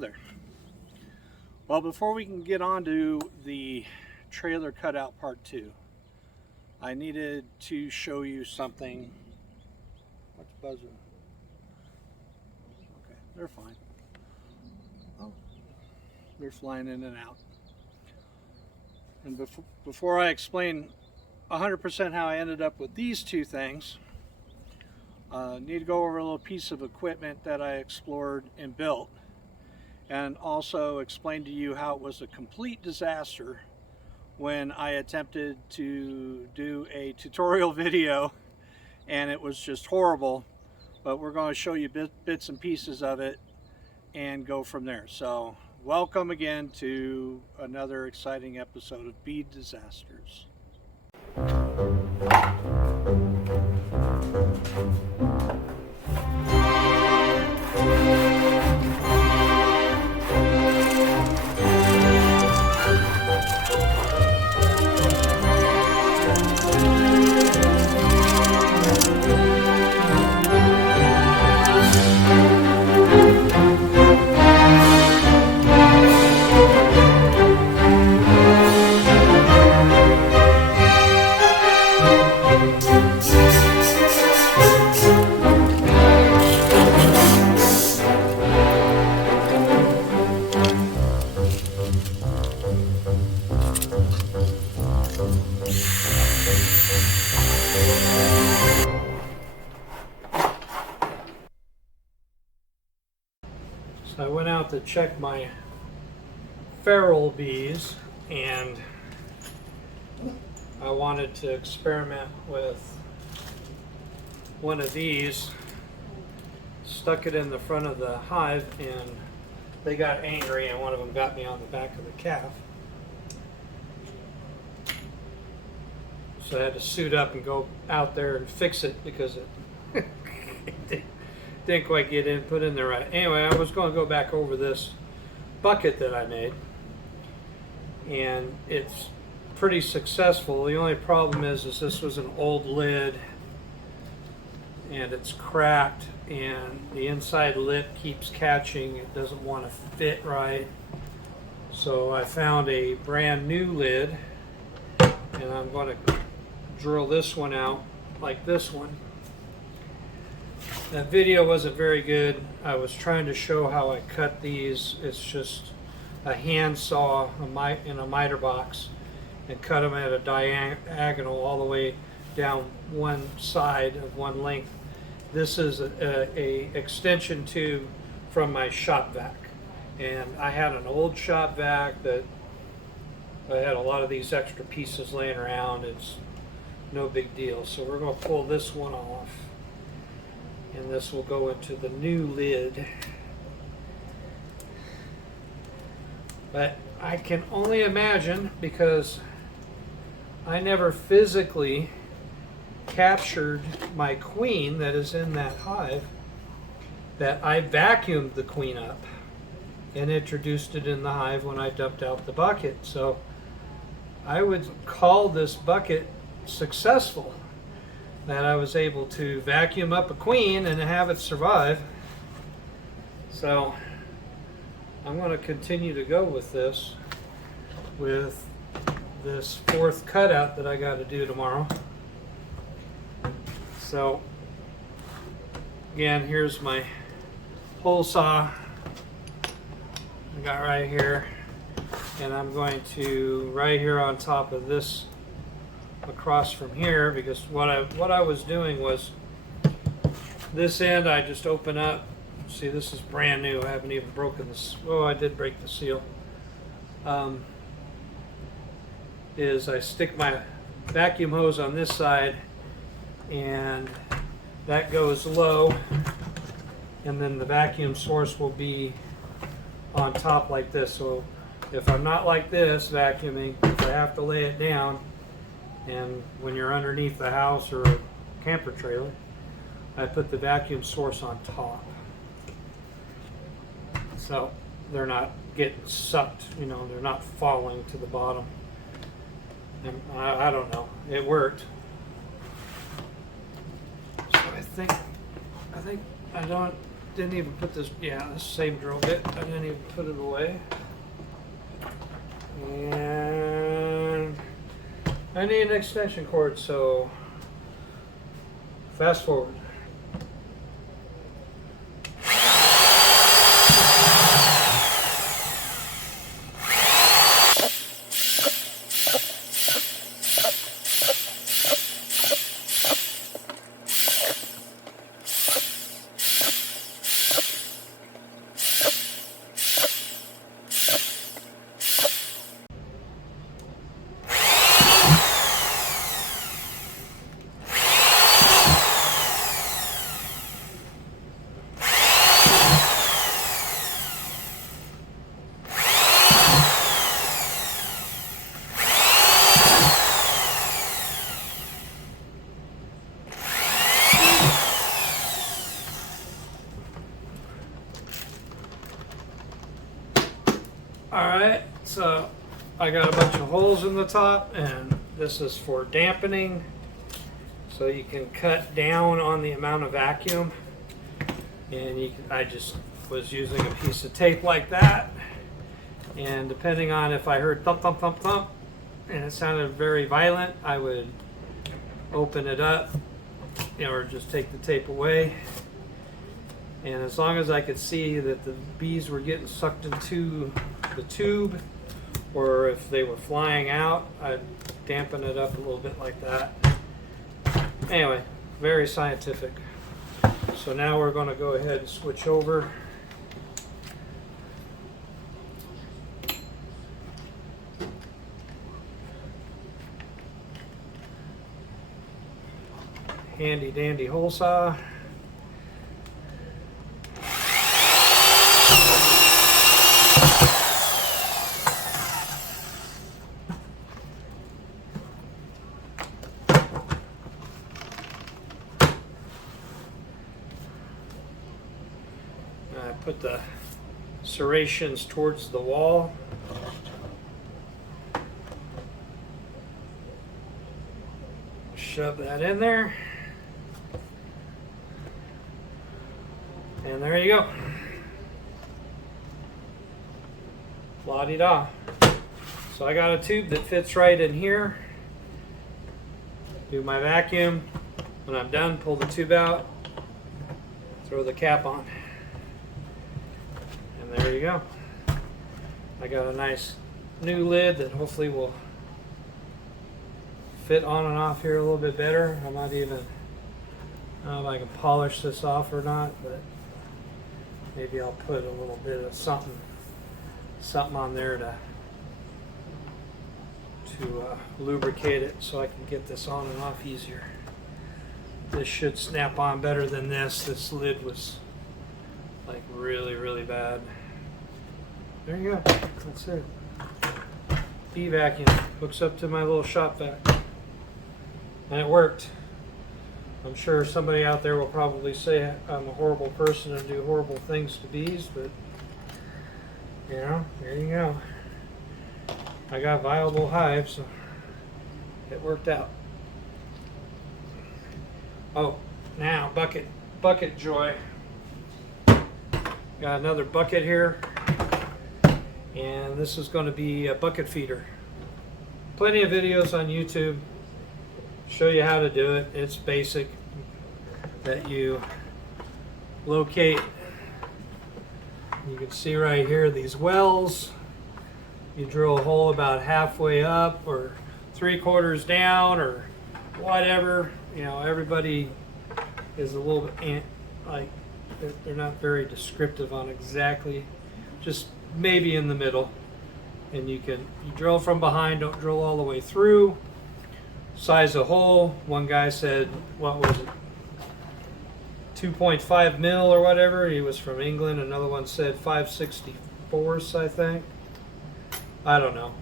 there. Well, before we can get on to the trailer cutout part 2, I needed to show you something. What's buzzing? Okay, they're fine. Oh, they're flying in and out. And before I explain 100% how I ended up with these two things, need to go over a little piece of equipment that I explored and built, and also explain to you how it was a complete disaster when I attempted to do a tutorial video and it was just horrible. But we're going to show you bits and pieces of it and go from there. So welcome again to another exciting episode of Bead Disasters. So I went out to check my feral bees, and I wanted to experiment with one of these. Stuck it in the front of the hive and they got angry, and one of them got me on the back of the calf. So I had to suit up and go out there and fix it because it didn't quite get in, put in there right. Anyway, I was going to go back over this bucket that I made, and it's pretty successful. The only problem is this was an old lid and it's cracked, and the inside lip keeps catching. It doesn't want to fit right. So I found a brand new lid, and I'm going to drill this one out like this one. That video wasn't very good. I was trying to show how I cut these. It's just a hand saw in a miter box and cut them at a diagonal all the way down one side of one length. This is a extension tube from my shop vac, and I had an old shop vac that I had a lot of these extra pieces laying around. It's no big deal. So we're going to pull this one off, and this will go into the new lid. But I can only imagine, because I never physically captured my queen that is in that hive, that I vacuumed the queen up and introduced it in the hive when I dumped out the bucket. So I would call this bucket successful, that I was able to vacuum up a queen and have it survive. So I'm going to continue to go with this fourth cutout that I got to do tomorrow. So again, here's my hole saw I got right here, and I'm going to right here on top of this across from here, because what I was doing was this end I just open up. See, this is brand new. I haven't even broken this. Oh, I did break the seal. Is I stick my vacuum hose on this side, and that goes low, and then the vacuum source will be on top like this. So if I'm not like this vacuuming, if I have to lay it down, and when you're underneath the house or a camper trailer, I put the vacuum source on top, so they're not getting sucked, you know, they're not falling to the bottom. And I don't know, it worked. So I think I don't didn't even put this, yeah, the same drill bit. I didn't even put it away. And I need an extension cord, so fast forward. Alright, so I got a bunch of holes in the top, and this is for dampening, so you can cut down on the amount of vacuum. And I just was using a piece of tape like that, and depending on if I heard thump, thump, thump, thump, and it sounded very violent, I would open it up, or just take the tape away. And as long as I could see that the bees were getting sucked into the tube, or if they were flying out, I'd dampen it up a little bit like that. Anyway, very scientific. So now we're going to go ahead and switch over. Handy dandy hole saw. I put the serrations towards the wall. Shove that in there. And there you go. La-di-da. So I got a tube that fits right in here. Do my vacuum. When I'm done, pull the tube out. Throw the cap on. And there you go. I got a nice new lid that hopefully will fit on and off here a little bit better. I'm not even, I don't know if I can polish this off or not, but maybe I'll put a little bit of something on there to lubricate it so I can get this on and off easier. This should snap on better than this. This lid was like really, really bad. There you go. That's it. Bee vacuum hooks up to my little shop vac, and it worked. I'm sure somebody out there will probably say I'm a horrible person and do horrible things to bees, but you know, there you go. I got viable hives, so it worked out. Oh, now bucket joy. Got another bucket here, and this is going to be a bucket feeder. Plenty of videos on YouTube show you how to do it. It's basic, that you locate, you can see right here these wells. You drill a hole about halfway up or 3/4 down or whatever. You know, everybody is a little bit like they're not very descriptive on exactly, just maybe in the middle. And you drill from behind, don't drill all the way through. Size of hole, one guy said, what was it, 2.5 mil or whatever. He was from England. Another one said 5/64, I think. I don't know.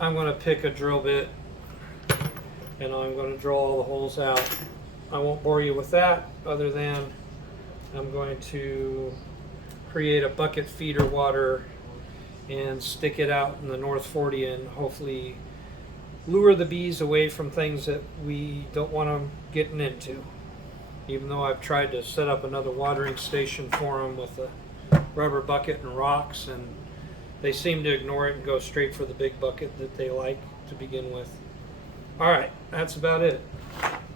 I'm going to pick a drill bit and I'm going to drill all the holes out. I won't bore you with that, other than I'm going to create a bucket feeder water and stick it out in the North 40 and hopefully lure the bees away from things that we don't want them getting into. even though I've tried to set up another watering station for them with a rubber bucket and rocks, and they seem to ignore it and go straight for the big bucket that they like to begin with. All right, that's about it.